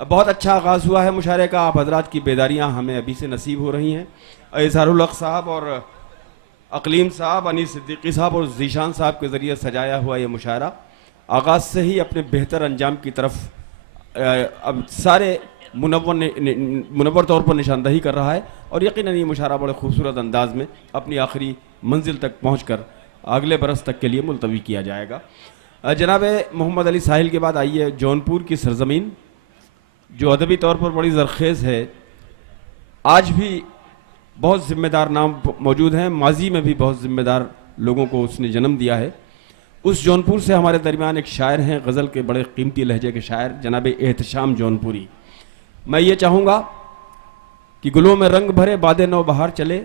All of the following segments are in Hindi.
बहुत अच्छा आगाज़ हुआ है मुशायरे का। आप हजरात की बेदारियाँ हमें अभी से नसीब हो रही हैं। इज़हारुल हक़ साहब और अक़लीम साहब, अनीस सिद्दीकी साहब और ज़ीशान साहब के ज़रिए सजाया हुआ ये मुशायरा आगाज़ से ही अपने बेहतर अंजाम की तरफ अब सारे मुनव्वर तौर पर निशानदही कर रहा है और यकीनन ये मुशायरा बड़े खूबसूरत अंदाज में अपनी आखिरी मंजिल तक पहुँचकर अगले बरस तक के लिए मुलतवी किया जाएगा। जनाब मोहम्मद अली साहिल के बाद आइए जौनपुर की सरजमीन, जो अदबी तौर पर बड़ी ज़रखेज़ है। आज भी बहुत ज़िम्मेदार नाम मौजूद हैं, माजी में भी बहुत ज़िम्मेदार लोगों को उसने जन्म दिया है। उस जौनपुर से हमारे दरमियान एक शायर हैं, गज़ल के बड़े कीमती लहजे के शायर, जनाब एहतशाम जौनपुरी। मैं ये चाहूँगा कि गुलों में रंग भरे बादे नौ बहार चले,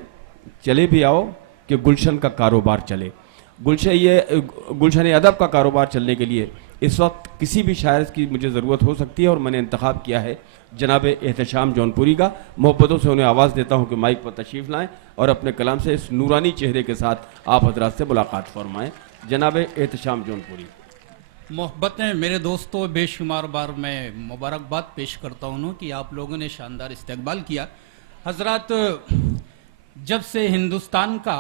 चले भी आओ कि गुलशन का कारोबार चले। गुलशन अदब का कारोबार चलने के लिए इस वक्त किसी भी शायर की मुझे ज़रूरत हो सकती है और मैंने इंतखाब किया है जनाब एहतशाम जौनपुरी का। मोहब्बतों से उन्हें आवाज़ देता हूँ कि माइक पर तशरीफ़ लाएँ और अपने कलाम से इस नूरानी चेहरे के साथ आप हजरात से मुलाकात फरमाएँ। जनाब एहतशाम जौनपुरी। मोहब्बतें मेरे दोस्तों, बेशुमार बार मैं मुबारकबाद पेश करता हूँ कि आप लोगों ने शानदार इस्तकबाल किया। हजरात, जब से हिंदुस्तान का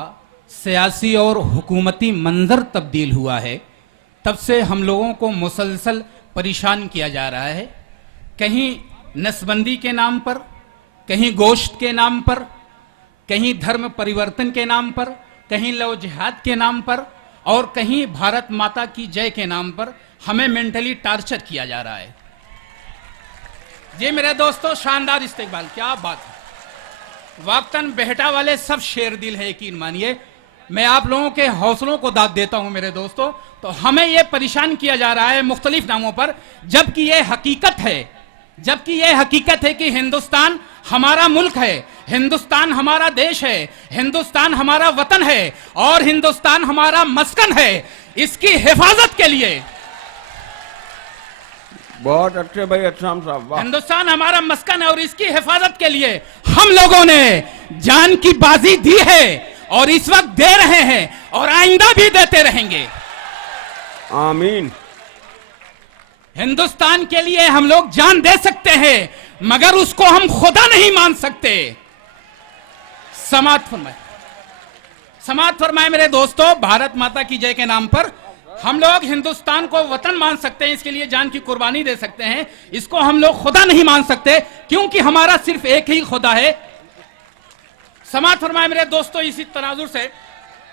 सियासी और हुकूमती मंजर तब्दील हुआ है तब से हम लोगों को मुसलसल परेशान किया जा रहा है। कहीं नस्बंदी के नाम पर, कहीं गोश्त के नाम पर, कहीं धर्म परिवर्तन के नाम पर, कहीं लव जिहाद के नाम पर और कहीं भारत माता की जय के नाम पर हमें मेंटली टार्चर किया जा रहा है। ये मेरे दोस्तों शानदार इस्तेकबाल, क्या बात है। वाक्तन बेहटा वाले सब शेर दिल है, यकीन मानिए। मैं आप लोगों के हौसलों को दाद देता हूं मेरे दोस्तों। तो हमें यह परेशान किया जा रहा है मुख्तलिफ नामों पर, जबकि यह हकीकत है कि हिंदुस्तान हमारा मुल्क है, हिंदुस्तान हमारा देश है, हिंदुस्तान हमारा वतन है और हिंदुस्तान हमारा मस्कन है। इसकी हिफाजत के लिए बहुत अच्छे भाई अशराम साहब, हिंदुस्तान हमारा मस्कन है और इसकी हिफाजत के लिए हम लोगों ने जान की बाजी दी है और इस वक्त दे रहे हैं और आइंदा भी देते रहेंगे। आमीन। हिंदुस्तान के लिए हम लोग जान दे सकते हैं मगर उसको हम खुदा नहीं मान सकते। समात फरमाए मेरे दोस्तों। भारत माता की जय के नाम पर हम लोग हिंदुस्तान को वतन मान सकते हैं, इसके लिए जान की कुर्बानी दे सकते हैं। इसको हम लोग खुदा नहीं मान सकते क्योंकि हमारा सिर्फ एक ही खुदा है। समात फरमाए मेरे दोस्तों। इसी तनाजुर से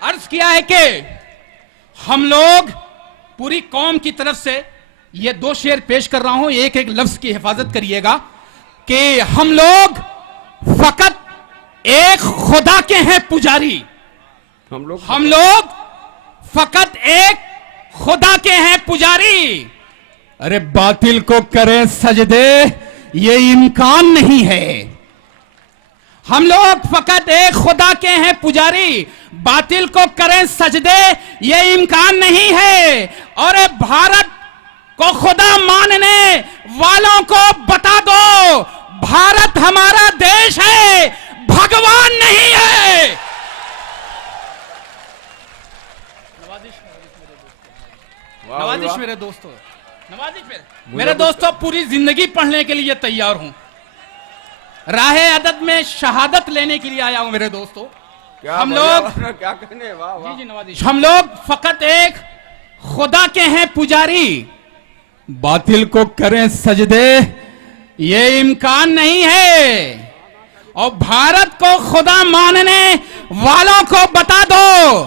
अर्ज किया है कि हम लोग पूरी कौम की तरफ से ये दो शेर पेश कर रहा हूं, एक एक लफ्ज की हिफाजत करिएगा कि हम लोग फकत एक खुदा के हैं पुजारी। हम लोग फकत एक खुदा के हैं पुजारी। अरे बातिल को करें सजदे ये इम्कान नहीं है। हम लोग फकत एक खुदा के हैं पुजारी, बातिल को करें सजदे ये इम्कान नहीं है। और भारत को खुदा मानने वालों को बता दो, भारत हमारा देश है, भगवान नहीं है। नवाजिश मेरे दोस्तों, नवाजिश मेरे दोस्तों, पूरी जिंदगी पढ़ने के लिए तैयार हूं, राहे अदद में शहादत लेने के लिए आया हूं मेरे दोस्तों। हम लोग क्या कहने, वाह वाह। जी नवाजिश, हम लोग फकत एक खुदा के हैं पुजारी, बातिल को करें सजदे ये इम्कान नहीं है। और भारत को खुदा मानने वालों को बता दो,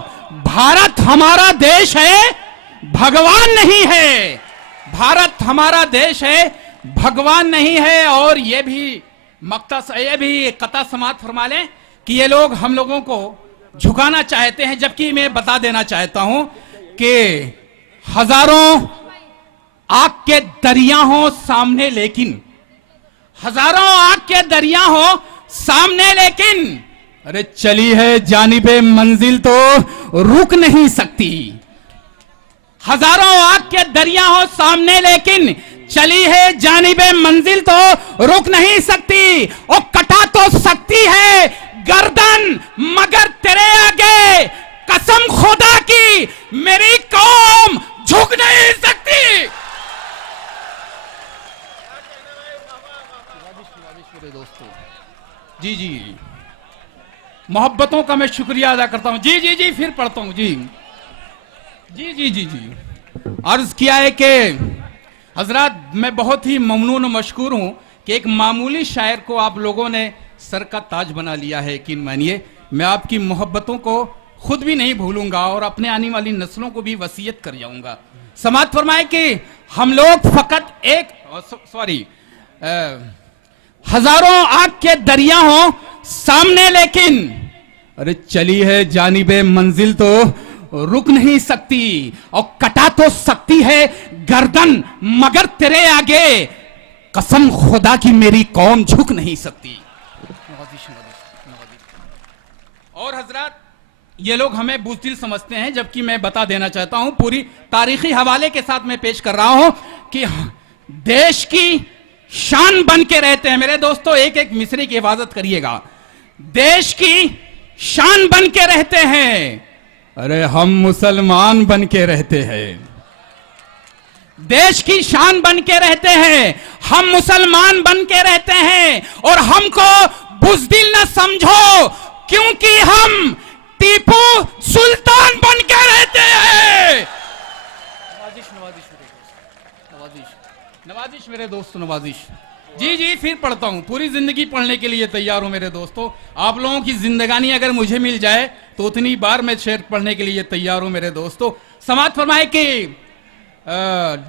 भारत हमारा देश है, भगवान नहीं है। भारत हमारा देश है, भगवान नहीं है। और ये भी कता समात फरमा लें कि ये लोग हम लोगों को झुकाना चाहते हैं, जबकि मैं बता देना चाहता हूं कि हजारों आग के दरिया हो सामने, लेकिन हजारों आग के दरिया हो सामने, लेकिन अरे चली है जानिबे मंजिल तो रुक नहीं सकती। हजारों आग के दरिया हो सामने, लेकिन चली है जानिबे मंजिल तो रुक नहीं सकती। और कटा तो सकती है गर्दन मगर तेरे आगे कसम खुदा की मेरी कौम झुक नहीं सकती। मेरे दोस्तों, जी जी, मोहब्बतों का मैं शुक्रिया अदा करता हूं। जी जी जी, फिर पढ़ता हूं। जी जी जी जी जी, अर्ज किया है कि हजरत मैं बहुत ही ममनून और मशकूर हूं कि एक मामूली शायर को आप लोगों ने सर का ताज बना लिया है। यकीन मानिए मैं आपकी मोहब्बतों को खुद भी नहीं भूलूंगा और अपने आने वाली नस्लों को भी वसीयत कर जाऊंगा। समात फरमाए कि हम लोग फकत एक हजारों आग के दरिया हो सामने, लेकिन अरे चली है जानिबे मंजिल तो रुक नहीं सकती, और कटा तो सकती है गर्दन मगर तेरे आगे कसम खुदा की मेरी कौम झुक नहीं सकती। और हजरत ये लोग हमें बुज़दिल समझते हैं, जबकि मैं बता देना चाहता हूं, पूरी तारीखी हवाले के साथ मैं पेश कर रहा हूं कि देश की शान बन के रहते हैं। मेरे दोस्तों एक एक मिसरे की हिफाजत करिएगा। देश की शान बन के रहते हैं, अरे हम मुसलमान बन के रहते हैं। देश की शान बन के रहते हैं, हम मुसलमान बन के रहते हैं, और हमको बुज़दिल न समझो क्योंकि हम टीपू सुल्तान बन के रहते हैं। नवाजिश मेरे दोस्तों, नवाजिश। जी जी, फिर पढ़ता हूं। पूरी जिंदगी पढ़ने के लिए तैयार हूं मेरे दोस्तों। आप लोगों की जिंदगानी अगर मुझे मिल जाए तो उतनी बार मैं शेर पढ़ने के लिए तैयार हूं मेरे दोस्तों। समात फरमाए कि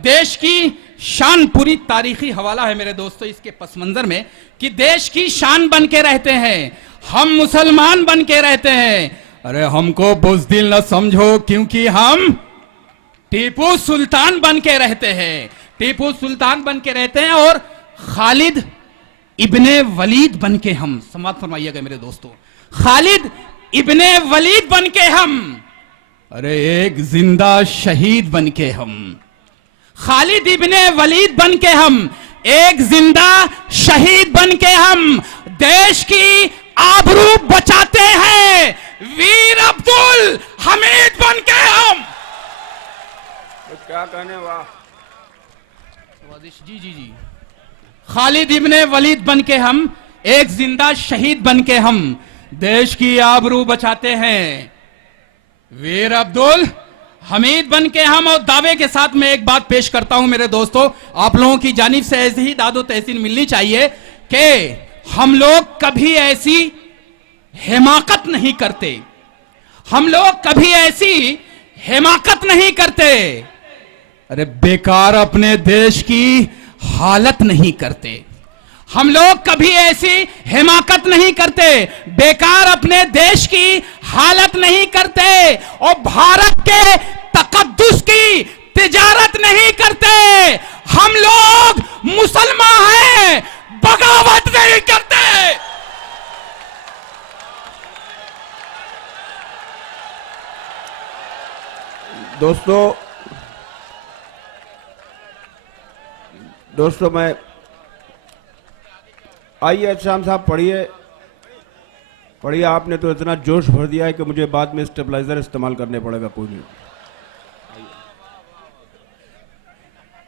देश की शान, पूरी तारीखी हवाला है मेरे दोस्तों इसके पस मंजर में, कि देश की शान बन के रहते हैं, हम मुसलमान बन के रहते हैं। अरे हमको बुज़दिल न समझो क्योंकि हम टीपू सुल्तान बन के रहते हैं। टीपू सुल्तान बन के रहते हैं और खालिद इब्ने वलीद बन के हम, समात फरमाइएगा मेरे दोस्तों, खालिद इब्ने वलीद बन के हम, अरे एक जिंदा शहीद बन के हम, खालिद इब्ने वलीद बन के हम, एक जिंदा शहीद बन के हम देश की आबरू बचाते हैं, वीर अब्दुल हमीद बन के हम। क्या कहने, वाह। जी जी जी, खालिद इब्ने वलीद बन के हम, एक जिंदा शहीद बन के हम देश की आबरू बचाते हैं, वीर अब्दुल हमीद बन के हम। और दावे के साथ मैं एक बात पेश करता हूं मेरे दोस्तों, आप लोगों की जानिब से ऐसी ही दादो तहसीन मिलनी चाहिए कि हम लोग कभी ऐसी हिमाकत नहीं करते, हम लोग कभी ऐसी हिमाकत नहीं करते, अरे बेकार अपने देश की हालत नहीं करते, हम लोग कभी ऐसी हिमाकत नहीं करते, बेकार अपने देश की हालत नहीं करते, और भारत के तकद्दुस की तिजारत नहीं करते। हम लोग मुसलमान हैं, बगावत नहीं करते। दोस्तों मैं, आइए शाम साहब पढ़िए। आपने तो इतना जोश भर दिया है कि मुझे बाद में स्टेबलाइजर इस्तेमाल करने पड़ेगा। कोई नहीं,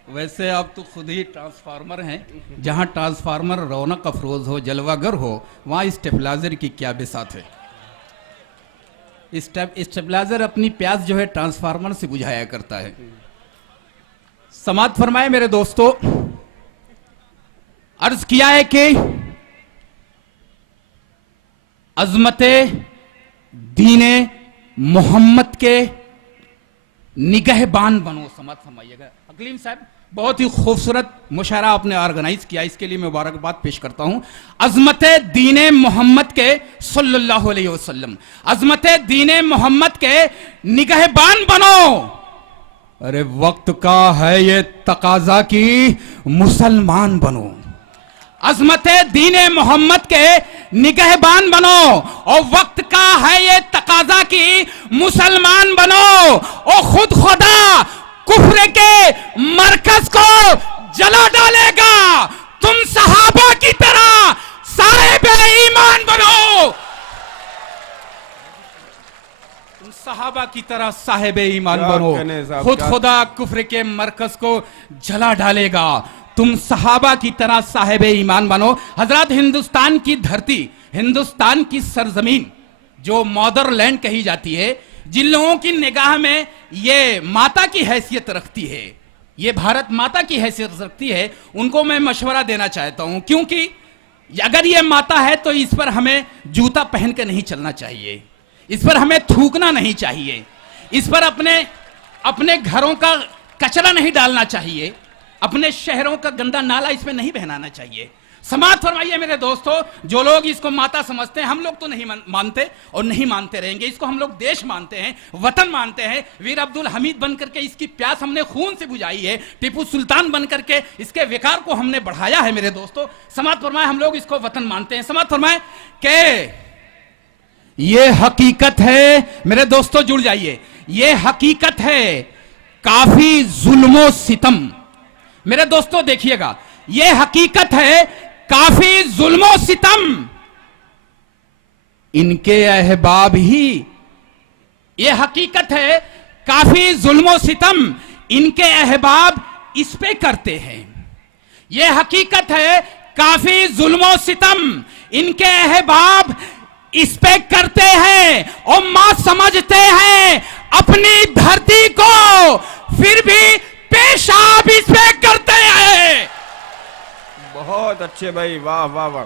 वैसे आप तो खुद ही ट्रांसफार्मर हैं, जहां ट्रांसफार्मर रौनक अफरोज हो, जलवागर हो, वहां स्टेबलाइजर की क्या बिसात है। स्टेबलाइजर अपनी प्यास जो है ट्रांसफार्मर से बुझाया करता है। समात फरमाए मेरे दोस्तों, अर्ज किया है कि अजमते दीने मोहम्मद के निगहबान बनो। समात फरमाइएगा। अकलीम साहब बहुत ही खूबसूरत मुशायरा आपने ऑर्गेनाइज किया, इसके लिए मुबारकबाद पेश करता हूं। अजमते दीने मोहम्मद के सल्लल्लाहु अलैहि वसल्लम, अजमते दीने मोहम्मद के निगहबान बनो। अरे वक्त का है ये तकाजा की मुसलमान बनो। अजमते दीने मोहम्मद के निगहबान बनो, और वक्त का है ये तकाजा की मुसलमान बनो। और खुद खुदा कुफ्र के मरकज को जला डालेगा, तुम सहाबा की तरह साहिब ईमान बनो। तुम सहाबा की तरह साहिब ईमान बनो। खुद खुदा कुफ्र के मरकज को जला डालेगा, तुम सहाबा की तरह साहिब ईमान बनो। हजरत, हिंदुस्तान की धरती, हिंदुस्तान की सरजमीन जो मदरलैंड कही जाती है, जिन लोगों की निगाह में ये माता की हैसियत रखती है, ये भारत माता की हैसियत रखती है, उनको मैं मशवरा देना चाहता हूं। क्योंकि अगर ये माता है तो इस पर हमें जूता पहन के नहीं चलना चाहिए, इस पर हमें थूकना नहीं चाहिए, इस पर अपने घरों का कचरा नहीं डालना चाहिए, अपने शहरों का गंदा नाला इसमें नहीं बहनाना चाहिए। समाप्त फरमाइए मेरे दोस्तों। जो लोग इसको माता समझते हैं, हम लोग तो नहीं मानते और नहीं मानते रहेंगे। इसको हम लोग देश मानते हैं, वतन मानते हैं। वीर अब्दुल हमीद बनकर के इसकी प्यास हमने खून से बुझाई है, टिप्पू सुल्तान बनकर के इसके विकार को हमने बढ़ाया है मेरे दोस्तों। समाप्त फरमाए, हम लोग इसको वतन मानते हैं। समाप्त फरमाए कि ये हकीकत है मेरे दोस्तों, जुड़ जाइए, ये हकीकत है काफी जुल्मो सितम। मेरे दोस्तों देखिएगा, ये हकीकत है काफी जुल्मो सितम, इनके अहबाब ही, ये हकीकत है काफी जुल्मो सितम इनके अहबाब इस पे करते हैं। ये हकीकत है काफी जुल्मो सितम इनके अहबाब इस पे करते हैं और मां समझते हैं अपनी धरती को, फिर भी पेशाब इस पे करते हैं। बहुत अच्छे भाई, वाह वाह वाह।